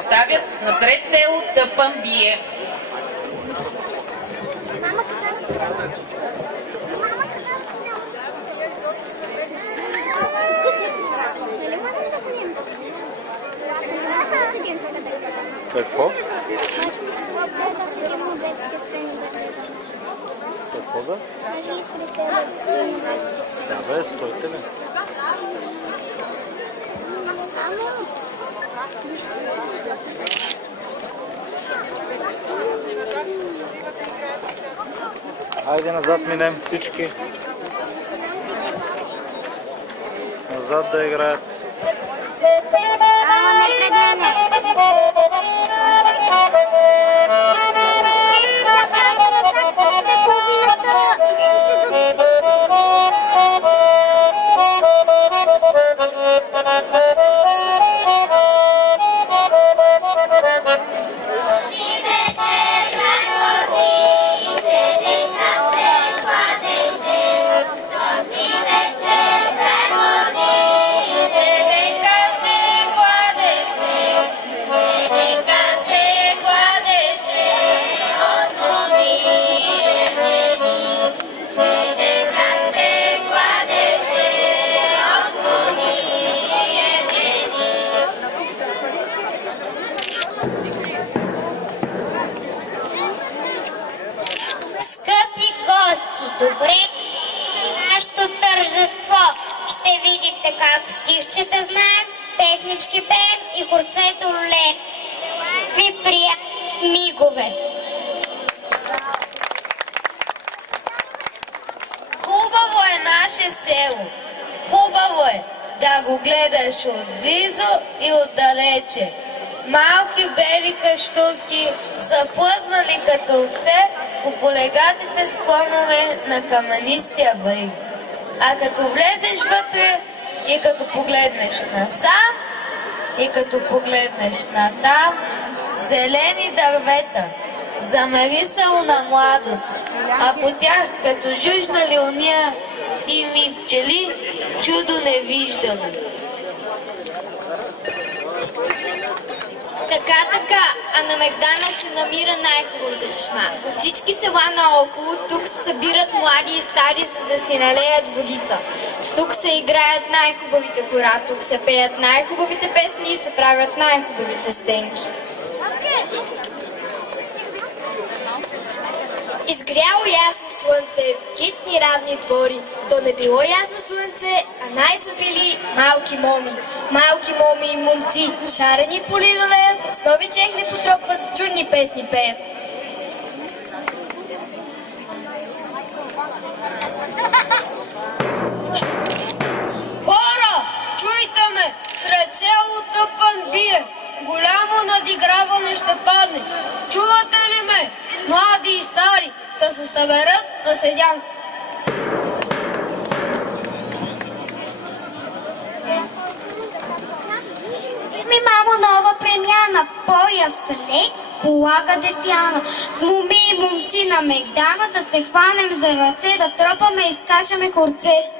представят насред село Тъпан бие. Какво? Какво да? Да бе, стойте ли? Айде назад минем всички. Назад да играят. Ама не пред мене. Добре, нашето тържество ще видите как стихчета знаем, песнички пеем и хорцето леем. Ви приятни мигове! Хубаво е наше село. Хубаво е да го гледаш отблизо и отдалече. Малки бели каштурки са плъзнали като овце по полегатите склонове на каменистия бряг. А като влезеш вътре и като погледнеш насам, и като погледнеш натам, зелени дървета, замерисало на младост, а по тях като жужнали уния тими пчели, чудо невиждано. Така, а на Мегдана се намира най-хубавата чешма. От всички села наоколо тук се събират млади и стари, за да си налеят водица. Тук се играят най-хубавите хора, тук се пеят най-хубавите песни и се правят най-хубавите стенки. Изгряло ясно слънце в китни равни двори, то не било ясно слънце, а най-са били малки моми и момци, шарени поли лелеят, с нови чехли потропват, чудни песни пеят. Хора, чуйте ме, сред село Тъпан бие, голямо надиграване ще падне. Чувате ли ме, млади и стари, да се съберат на седянка? Мамо, нова премяна, пояс лек, полага дефяна. С моми и момци на Мегдана да се хванем за ръце, да тропаме и скачаме хорце.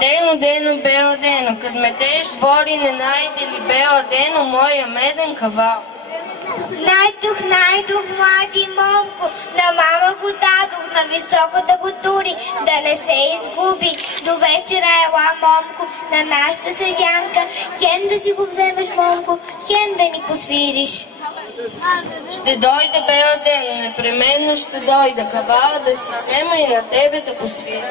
Дено, дено, бела дено, kad метеш води не найде ли бела дено, моя меден кавал. Найдох, млади момко, на мама го дадох, на високо да го тури, да не се изгуби. До вечера ела, момко, на нашата седянка, хем да си го вземеш, момко, хем да ни посвириш. Ще дойде бела дено, непременно ще дойде кавала да си взема и на тебе да посвири.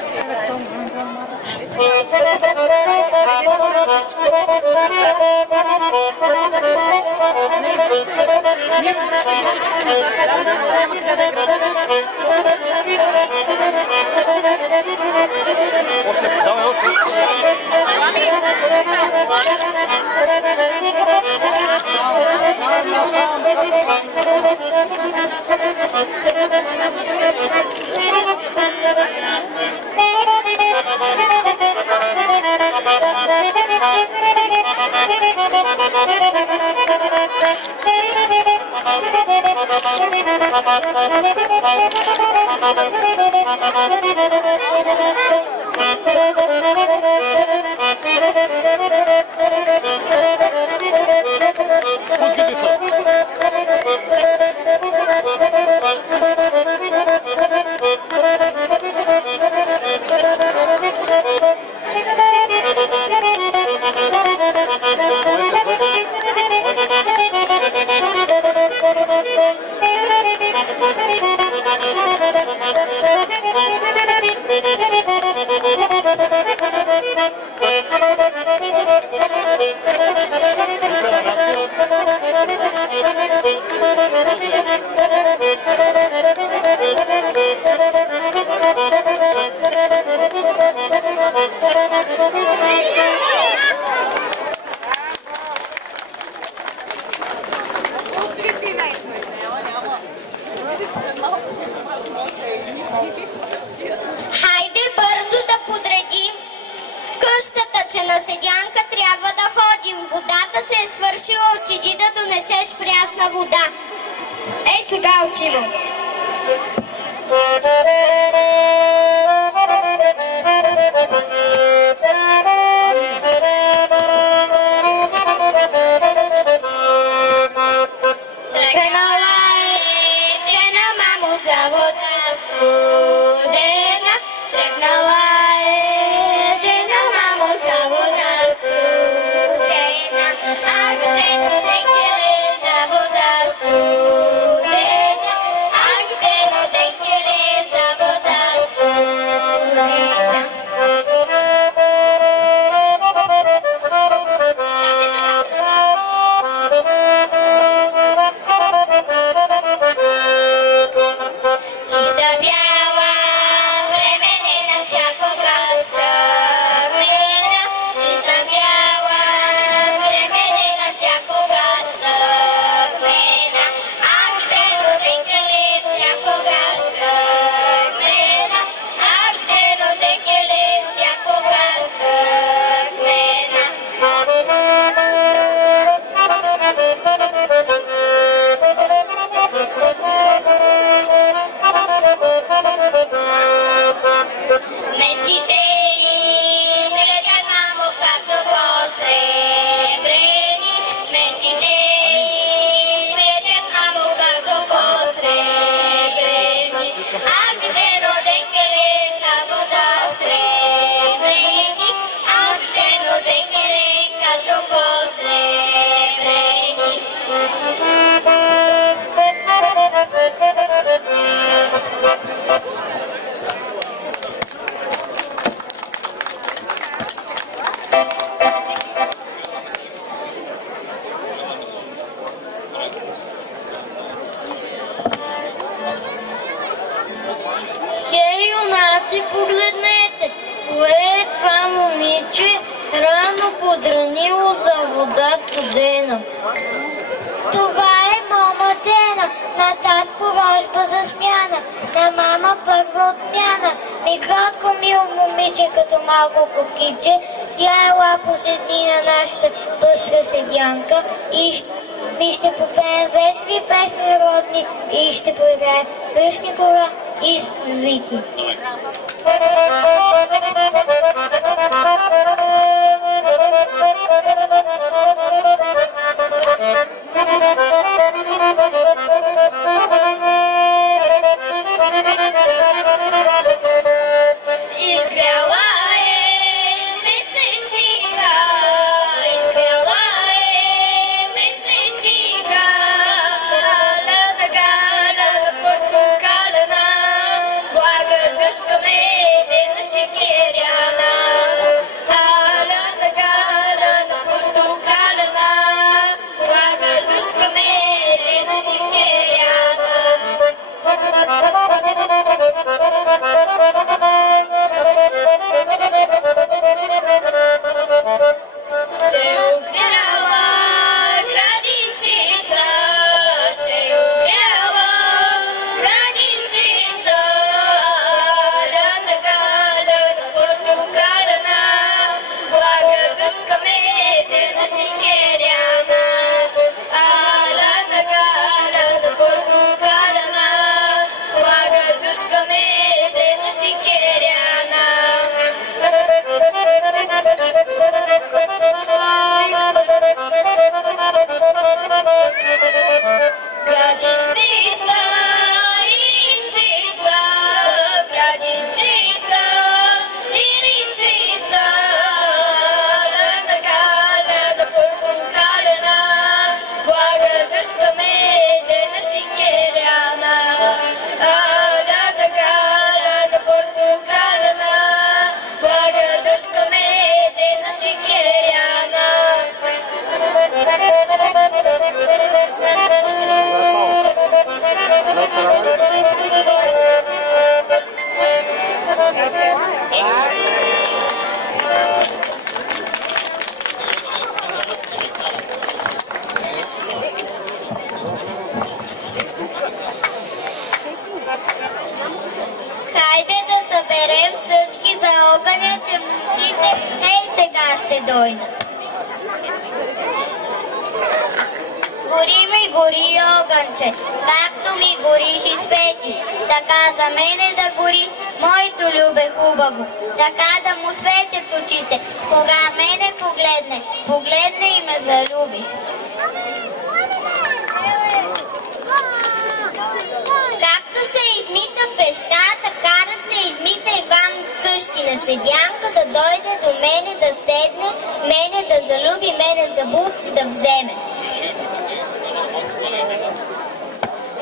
Хайде бързо да подредим къщата, че на седянка трябва да ходим. Водата се е свършила, отиди да донесеш прясна вода. Ей, сега отивам. Тръгнала, мамо, за вода студена. Тръгнала дена, мамо, за вода студена. Ах, дено, декеле, за вода студена. Ах, дено, декеле, за вода студена. студено. Това е мома Дена, на татко рожба за смяна, на мама първа отмяна. Ми кротко мило момиче, като малко копиче, тя по седни на нашата пъстра седянка и ми ще попеем весели песни родни и ще поиграем кръшни кора и свити. Изгряла е месечина, изгряла е месечина, галена, галена, портокалена, блага дъжка медена шекеряна. Галена, галена, портокалена, блага дъжка медена шекеряна. Те огряла градинчица, те огряла градинчица, галена, галена, портокалена, блага дъжка медена шекеряна. Галена, галена, портокалена, блага дъжка медена шекеряна. Градинчица, иринчица, градинчица, иринчица, галена, галена, портокалена, блага дъжка медена шекеряна. Галена, галена, портокалена, блага дъжка медена шекеряна. Хайде да съберем всички за огъня, че птиците ей сега ще дойдат. Гори ми, гори огънче, както ми гориш и светиш, така за мене да гори моето любе хубаво, така да му светят очите, кога мене погледне и ме залюби. Както се измита пеща, така да се измита Иван вкъщи на седянка, да дойде до мене да седне, мене да залюби, мене за буд и да вземе.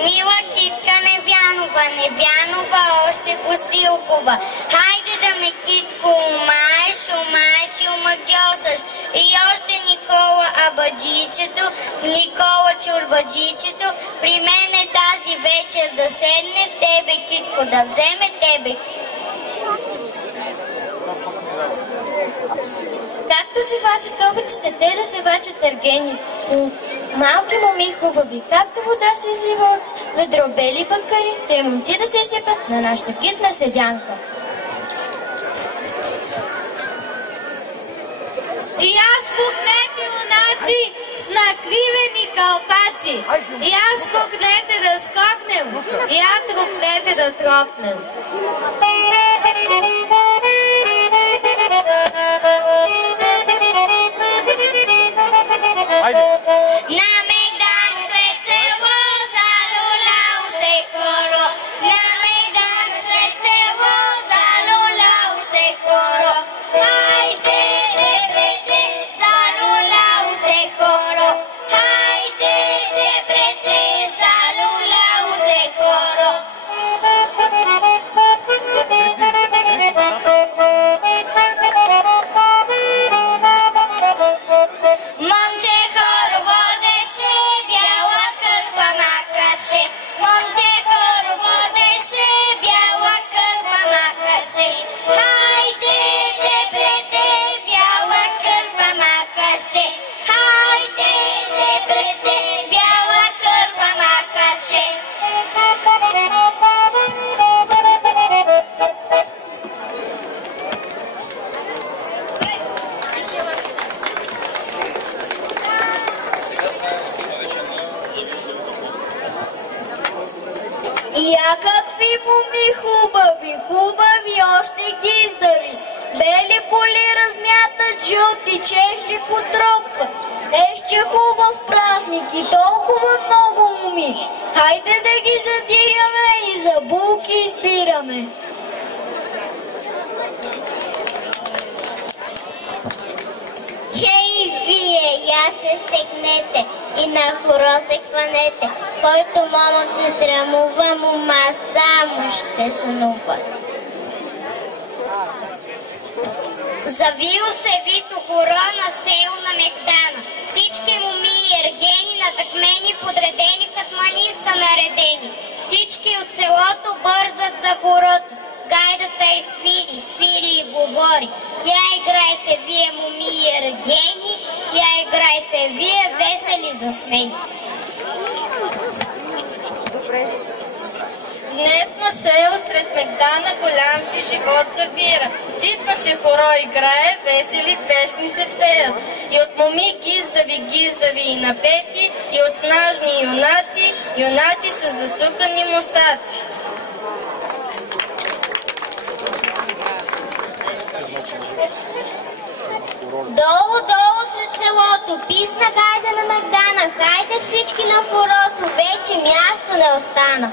Мила китка Невянова, още посилкова, хайде да ме, китко, умаеш и омагьосаш. И още Никола Абаджичето, Никола Чурбаджичето, при мене тази вечер да седне, тебе, китко, да вземе, тебе. Както се вачат обиците, те да се вачат търгени. Малки моми хубави, както вода се излива от ведро бели бакари, те момци да се сипят на нашата китна седянка. И аз кукнете, юнаци, с накривени кълпаци. И аз кукнете да скокнем, и аз тропнете да тропнем. На Мегдан след село залюлял се хоро, на Мегдан след село залюлял се хоро. Хайде, дебрете, залюлял се хоро, хайде, дебрете, залюлял се хоро. Момче хоро, моми хубави, хубави още гиздави. Бели поли размятат, жълти чехли потропват. Ех, че хубав празник и толкова много моми. Хайде да ги задираме и за булки избираме. Хей, вие, я се стегнете и на хоро се хванете. Който момък се срамува, мома само ще сънува. Завил се вито хоро на село на Мегдана. Всички моми и ергени натъкмени, подредени като маниста наредени. Всички от селото бързат за хорото. Гайдата и свири и говори. Я играйте вие, моми и ергени, я играйте вие, весели засмени. Днес на село сред Мегдана голям си живот събира. Ситно се хоро играе, весели песни се пеят. И от моми гиздави и напети, и от снажни юнаци с засукани мустаци. Долу сред селото, писна гайда на Мегдана. Хайде всички на хорото, вече място не остана.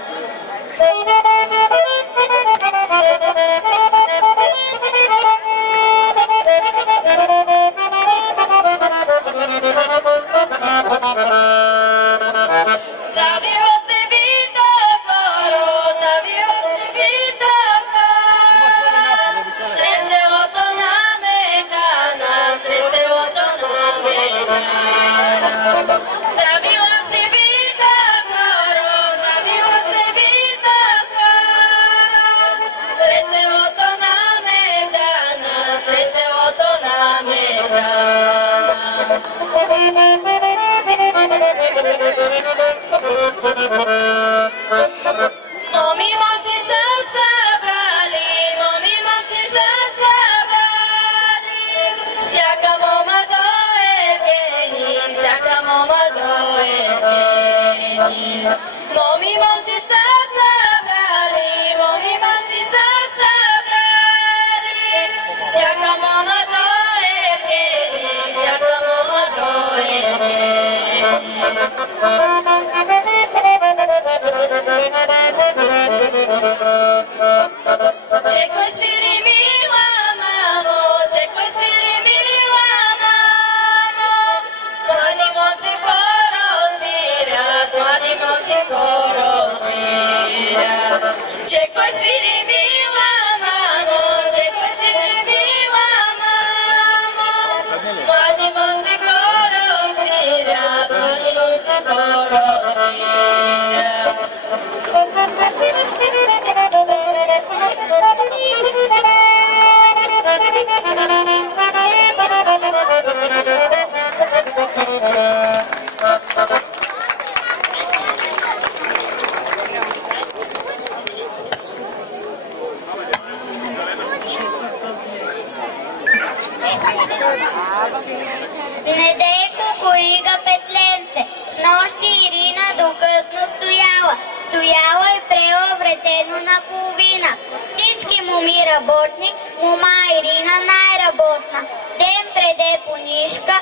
Недейко корига петленце, с нощи Ирина до късно стояла и прела вретено на половина. Всички моми работни, мома Ирина най-работна. Ден преде понишка,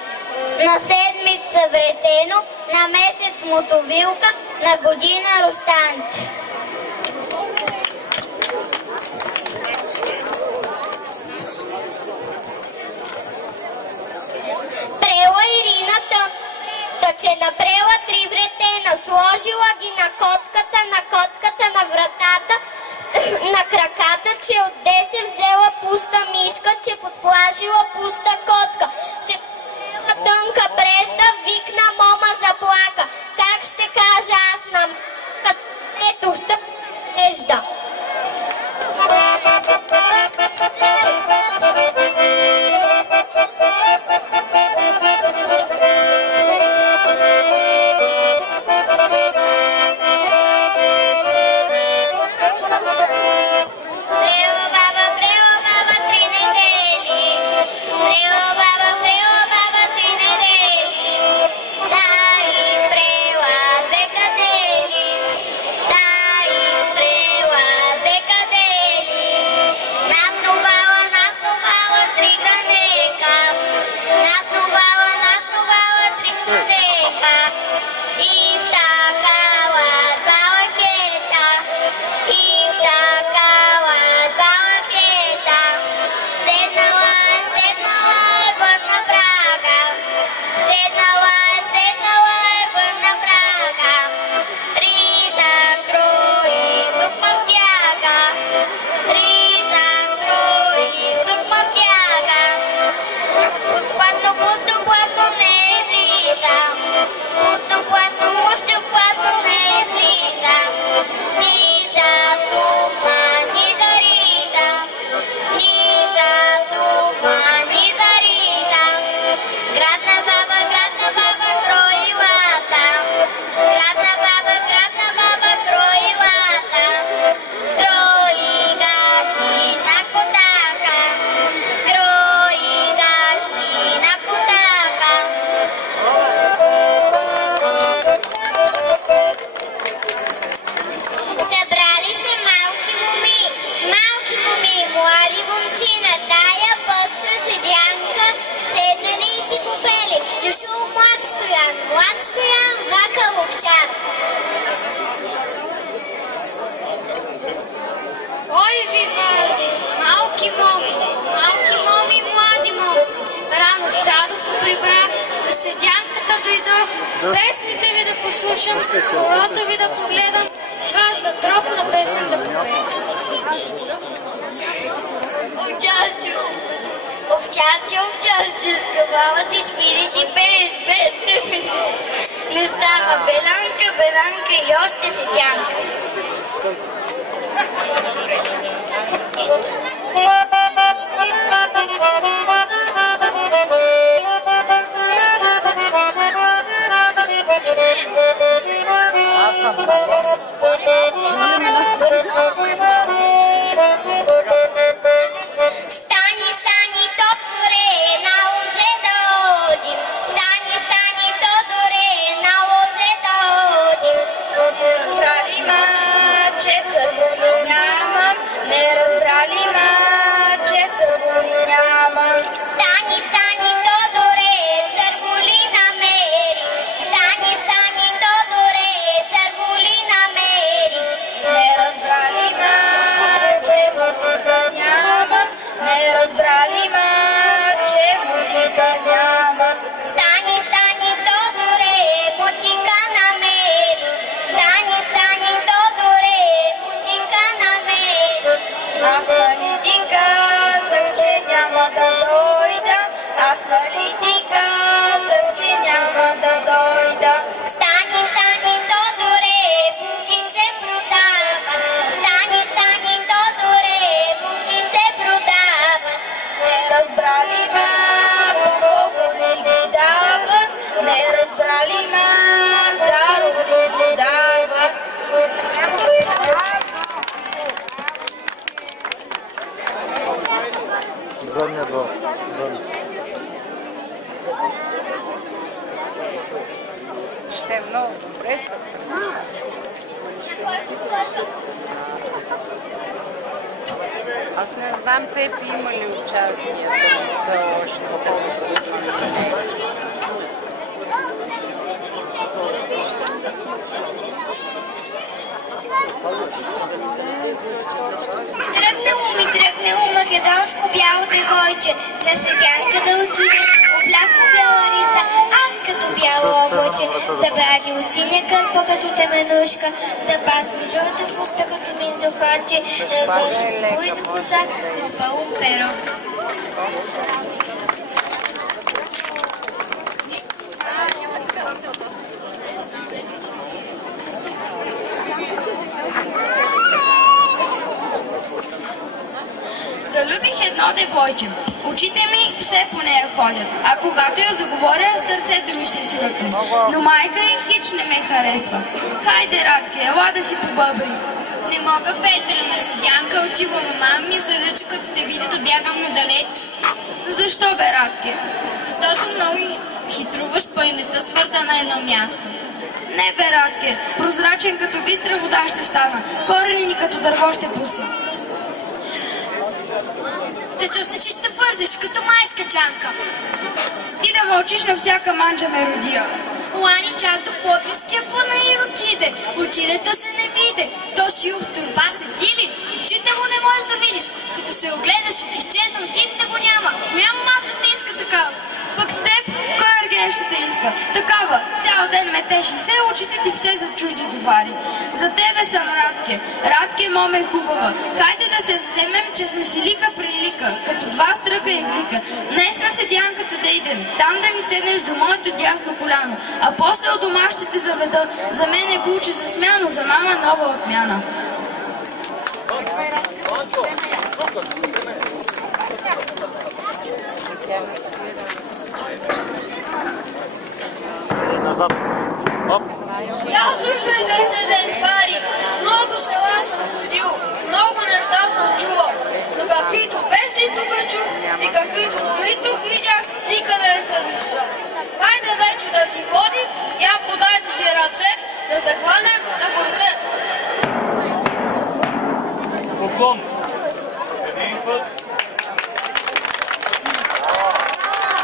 на седмица вретено, на месец мотовилка, на година ростанче. Прела Ирината, че напрела 3 вретена, сложила ги на котката на вратата, на краката, че отде се взела пуста мишка, че подплашила пуста котка, че взела тънка брежда, викна мома заплака. Как ще кажа аз на м***ката, ето в тънка брежда? Песните ви да послушам, хората ви да погледам, с вас да тропна песен да попея. Овчарче, овчарче, с глава си свириш и пееш без да ми не става беланка, беланка и още седянка. Аз съм Стани, стани, Тодоре, на лозе да одим. Стани, стани, Тодоре, на лозе да одим. Не разбрали ма, че цървони нямам, не разбрали ма, че цървони нямам. Стани, стани, Тодоре, цървули намери. Стани, стани, Тодоре, цървули намери. Не разбрали ма, че мотика нямам, не разбрали ма, че мотика нямам. Стани, стани, Тодоре, мотика намери. Стани, стани, Тодоре, мотика намери. Аз нали ти казах, че няма да дойда, аз нали ти казах, че няма да дойда. Стани, стани, Тодоре, буки се продават. Стани, стани, Тодоре, буки се продават. Не разбрали ма, колко ли ги дават, не разбрали ма, дарове ги дават. задния двор. Ще е много добре. Аз не знам, Пепи има ли участие да са още. Тръгнало македонско бяло девойче, на седянка да отиде, обляко бяла риса, ах, като бяло облаче, забради синя кърпа като теменушка, запасно жълта в уста като минзо харче, разлъжно буйно коса, опало перо. Залюбих едно девойче. Очите ми все по нея ходят, а когато я заговоря, сърцето ми ще свъркне. Но майка и хич не ме харесва. Хайде, Радке, ела да си побъбри. Не мога, Петре, на седянка отива мама ми за ръчка, като те видя да бягам надалеч. Но защо бе, Радке? Защото много хитруваш, па и не те свърта на едно място. Не бе, Радке, прозрачен като бистра вода ще стана, корени като дърво ще пусна. Те чувстваш, че ще бързиш, като майска чанка. Ти да мълчиш, на всяка манджа ме родия. Лани чак до Попивския панаир отиде. Отиде да се не види. То си от турба се диви. Очите му не можеш да видиш. Като се огледаш, изчезнал тип не го няма. Няма мач да те иска такава. Пък теб, кой ерген ще те иска? Такава, цял ден метеш и се, очите ти все за чужди товари. За тебе съм, Радке. Радке, моме хубава. Хайде да се вземем, че сме си лика прилика, като два стръка и глика. Днес на седянката да идем, там да ми седнеш до моето дясно коляно, а после от дома ще те заведа. За мен е получи за смяно, за мама нова отмяна. Назад. Оп. Я слушай да се пари. Много села съм ходил, много неща съм чувал. Но каквито песни тук чух и каквито думи тук видях, никъде не съм виждал. Хайде вече да си ходим, я подайте си ръце, да захванем на горце. Поклон. Един път.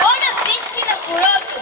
Моля всички на хорото.